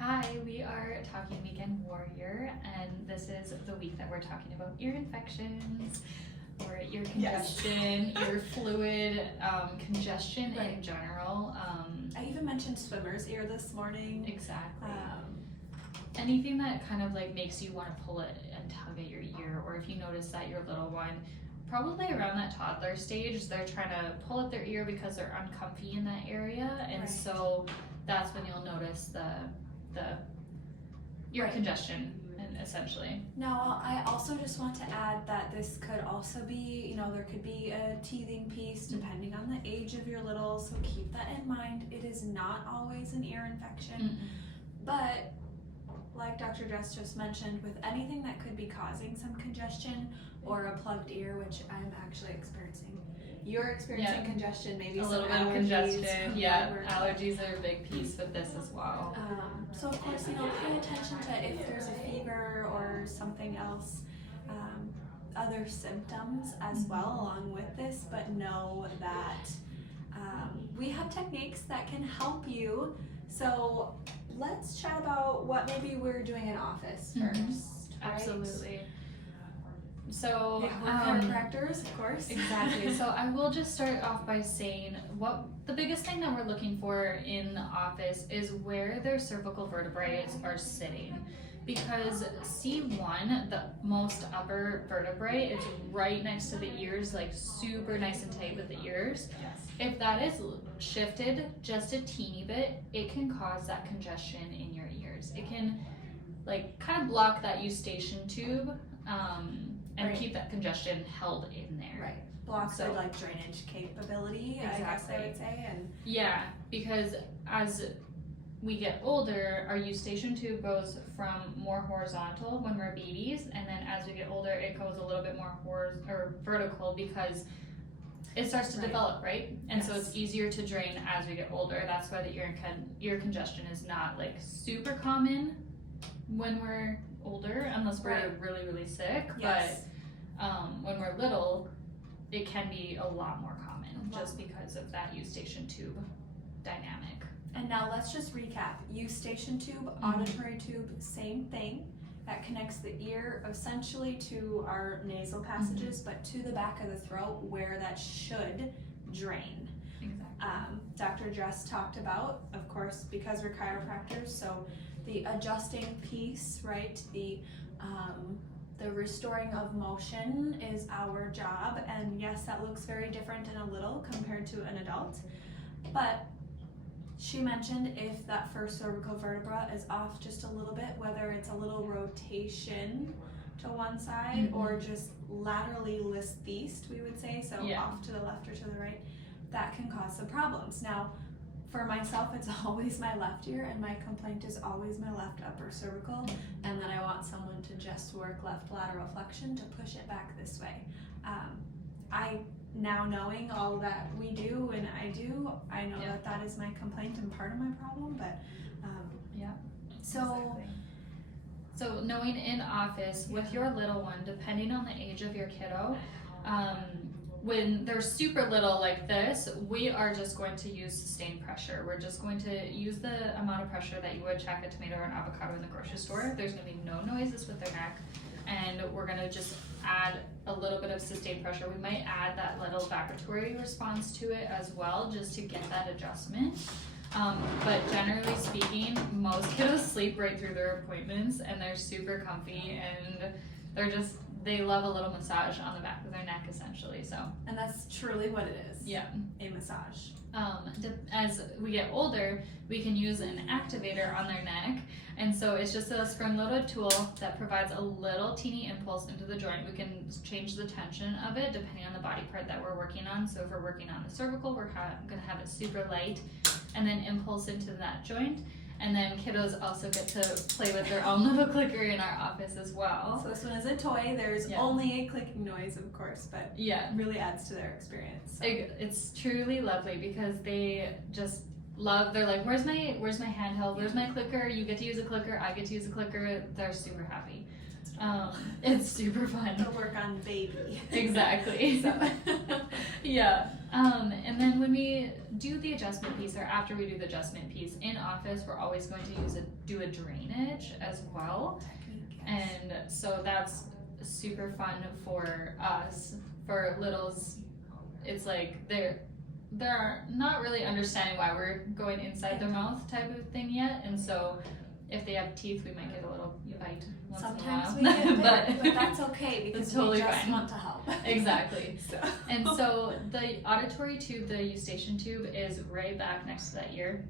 Hi, we are Talking Weekend Warrior, and this is the week that we're talking about ear infections, or ear congestion, ear fluid, congestion in general. I even mentioned swimmer's ear this morning. Exactly. Anything that kind of like makes you want to pull it and tug at your ear, or if you notice that your little one, probably around that toddler stage, they're trying to pull at their ear because they're uncomfy in that area, and so that's when you'll notice the ear congestion, and essentially. Now, I also just want to add that this could also be, there could be a teething piece depending on the age of your little, so keep that in mind. It is not always an ear infection, but like Dr. Dress just mentioned, with anything that could be causing some congestion or a plugged ear, which I'm actually experiencing. You're experiencing congestion, maybe a some little bit of congestion. Allergies are a big piece with this as well. So of course, pay attention to if there's a fever or something else, other symptoms as well along with this, but know that we have techniques that can help you. So let's chat about what maybe we're doing in office first. Absolutely. So we're chiropractors, of course. Exactly. So I will just start off by saying what the biggest thing that we're looking for in the office is where their cervical vertebrae are sitting, because C1, the most upper vertebrae, is right next to the ears, like super nice and tight with the ears. Yes. If that is shifted just a teeny bit, it can cause that congestion in your ears. It can like kind of block that eustachian tube. And keep that congestion held in there. Right. Blocks the drainage capability, exactly. I guess I would say. And yeah, because as we get older, our eustachian tube goes from more horizontal when we're babies, and then as we get older, it goes a little bit more vertical because it starts to develop, right? And so it's easier to drain as we get older. That's why the ear congestion is not like super common when we're older, unless we're really, really sick. Yes. But when we're little, it can be a lot more common just because of that eustachian tube dynamic. And now let's just recap. Eustachian tube, auditory tube, same thing. That connects the ear essentially to our nasal passages, but to the back of the throat where that should drain. Exactly. Dr. Dress talked about, of course, because we're chiropractors, so the adjusting piece, right? The restoring of motion is our job, and yes, that looks very different in a little compared to an adult. But she mentioned if that first cervical vertebra is off just a little bit, whether it's a little rotation to one side or just laterally listheast, we would say, so off to the left or to the right, that can cause some problems. Now, for myself, it's always my left ear, and my complaint is always my left upper cervical, and then I want someone to just work left lateral flexion to push it back this way. I, now knowing all that we do and I do, I know that that is my complaint and part of my problem, but So knowing in office with your little one, depending on the age of your kiddo, when they're super little like this, we are just going to use sustained pressure. We're just going to use the amount of pressure that you would check a tomato or an avocado in the grocery store. There's going to be no noises with their neck, and we're going to just add a little bit of sustained pressure. We might add that little vibratory response to it as well, just to get that adjustment. But generally speaking, most kiddos sleep right through their appointments, and they're super comfy, and they love a little massage on the back of their neck, essentially. And that's truly what it is. Yeah, a massage. As we get older, we can use an activator on their neck, and so it's just a spring-loaded tool that provides a little teeny impulse into the joint. We can change the tension of it depending on the body part that we're working on. So if we're working on the cervical, we're going to have it super light, and then impulse into that joint. And then kiddos also get to play with their own little clicker in our office as well. So this one is a toy. There's only a clicking noise, of course, but it really adds to their experience. So. It's truly lovely because they just love, they're like, where's my handheld? Where's my clicker? You get to use a clicker. I get to use a clicker. They're super happy. It's super fun. To work on baby. Exactly. So. Yeah. And then when we do the adjustment piece, or after we do the adjustment piece in office, we're always going to do a drainage as well. And so that's super fun for us. For littles, it's like they're not really understanding why we're going inside their mouth type of thing yet, and so if they have teeth, we might get a little bite once Sometimes in a while. we get bit, but that's okay because it's totally we just fine. want to help. Exactly. And so the auditory tube, the eustachian tube, is right back next to that ear,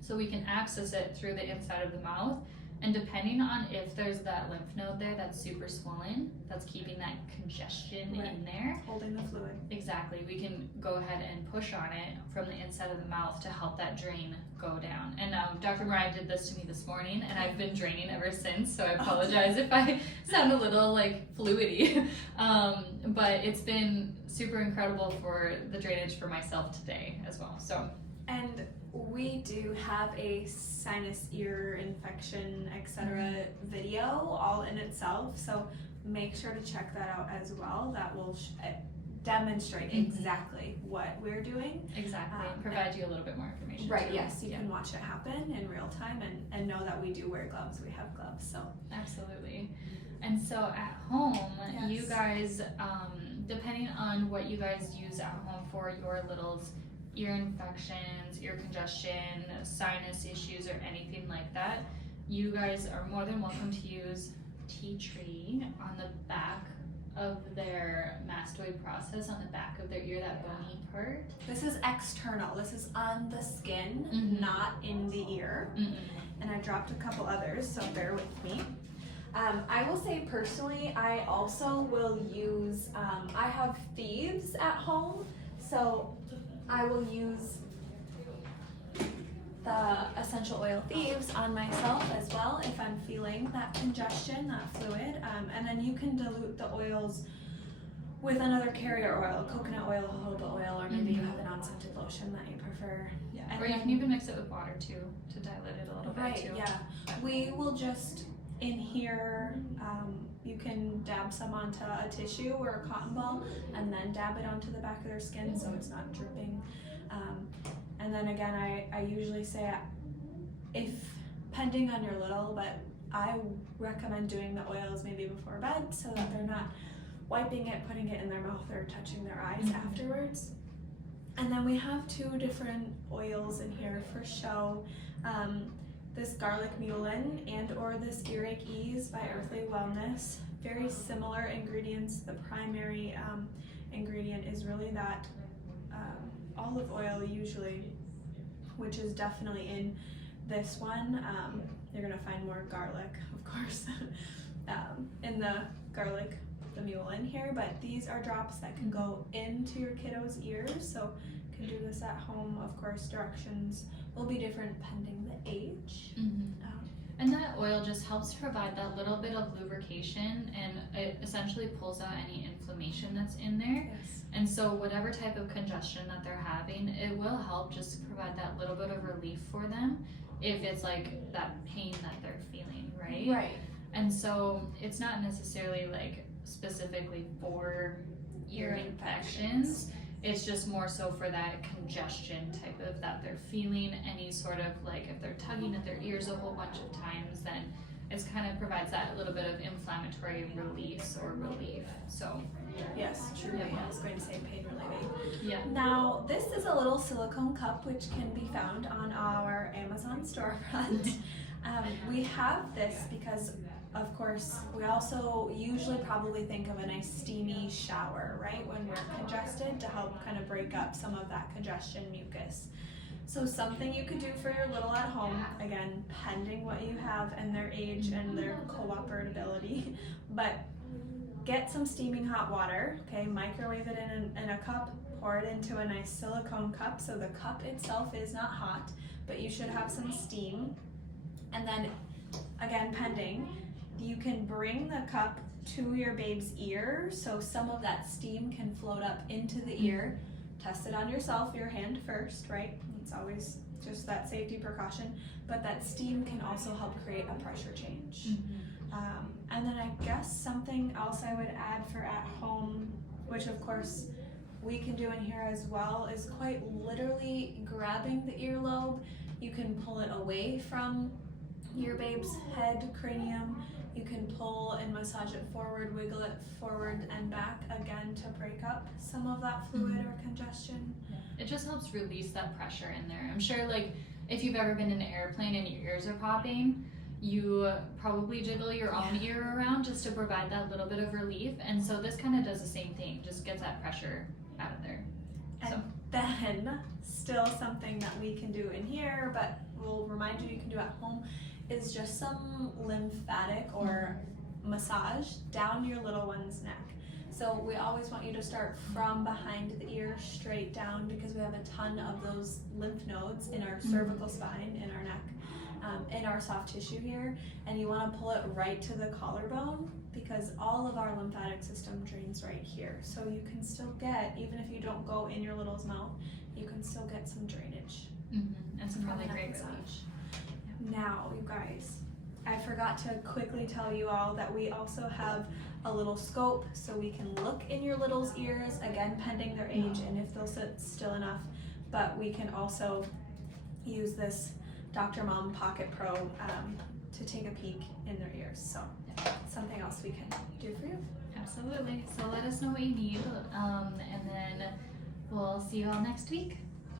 so we can access it through the inside of the mouth. And depending on if there's that lymph node there that's super swollen, that's keeping that congestion in there. Holding the fluid. Exactly. We can go ahead and push on it from the inside of the mouth to help that drain go down. And Dr. Mariah did this to me this morning, and I've been draining ever since, so I apologize if I sound a little like fluidy. But it's been super incredible for the drainage for myself today as well. So. And we do have a sinus ear infection, etc. video all in itself, so make sure to check that out as well. That will demonstrate exactly what we're doing. Exactly, and provide you a little bit more information. Right, too. yes, you can watch it happen in real time and know that we do wear gloves, we have gloves, so. Absolutely. And so at home, you guys, depending on what you guys use at home for your littles, ear infections, ear congestion, sinus issues, or anything like that, you guys are more than welcome to use tea tree on the back of their mastoid process, on the back of their ear, that bony part. This is external, this is on the skin, not in the ear. And I dropped a couple others, so bear with me. I will say personally, I also will use, I have thieves at home, so I will use the essential oil thieves on myself as well if I'm feeling that congestion, that fluid. And then you can dilute the oils with another carrier oil, coconut oil, jojoba oil, or maybe you have a non-scented lotion that you prefer. Or you can even mix it with water too, to dilute it a little bit too. Right, yeah. We will just, in here, you can dab some onto a tissue or a cotton ball and then dab it onto the back of their skin so it's not dripping. And then again, I usually say, if pending on your little, but I recommend doing the oils maybe before bed so that they're not wiping it, putting it in their mouth, or touching their eyes afterwards. And then we have two different oils in here for show. This garlic mullein and or this earache ease by Earthly Wellness. Very similar ingredients. The primary ingredient is really that olive oil usually, which is definitely in this one. You're gonna find more garlic, of course, in the garlic, the mullein here, but these are drops that can go into your kiddo's ears, so you can do this at home. Of course, directions will be different pending the age. And that oil just helps provide that little bit of lubrication, and it essentially pulls out any inflammation that's in there. Yes. And so whatever type of congestion that they're having, it will help just provide that little bit of relief for them if it's like that pain that they're feeling, right? Right. And so it's not necessarily like specifically for ear infections. It's just more so for that congestion type of that they're feeling, any sort of like if they're tugging at their ears a whole bunch of times, then it's kind of provides that little bit of inflammatory release or relief. So yes, truly, I was going to say pain relieving. yeah. Now, this is a little silicone cup which can be found on our Amazon storefront. We have this because, of course, we also usually probably think of a nice steamy shower, right, when we're congested, to help kind of break up some of that congestion mucus. So something you could do for your little at home, again, pending what you have and their age and their cooperability, but get some steaming hot water, okay, microwave it in a cup, pour it into a nice silicone cup, so the cup itself is not hot, but you should have some steam. And then, again, pending, you can bring the cup to your babe's ear, so some of that steam can float up into the ear. Test it on yourself, your hand first, right? It's always just that safety precaution, but that steam can also help create a pressure change. And then I guess something else I would add for at home, which of course we can do in here as well is quite literally grabbing the earlobe. You can pull it away from your babe's head, cranium. You can pull and massage it forward, wiggle it forward and back again to break up some of that fluid or congestion. It just helps release that pressure in there. I'm sure, like, if you've ever been in an airplane and your ears are popping, you probably jiggle your own ear around just to provide that little bit of relief. And so this kind of does the same thing, just gets that pressure out of there. And then, still something that we can do in here, but we'll remind you can do at home, is just some lymphatic or massage down your little one's neck. So we always want you to start from behind the ear straight down, because we have a ton of those lymph nodes in our cervical spine, in our neck, in our soft tissue here, and you want to pull it right to the collarbone, because all of our lymphatic system drains right here. So you can still get, even if you don't go in your little's mouth, you can still get some drainage. And some really from great that relief. massage. Now, you guys, I forgot to quickly tell you all that we also have a little scope, so we can look in your little's ears, again pending their age and if they'll sit still enough, but we can also use this Dr. Mom Pocket Pro to take a peek in their ears. So something else we can do for you. Absolutely. So let us know what you need, and then we'll see you all next week.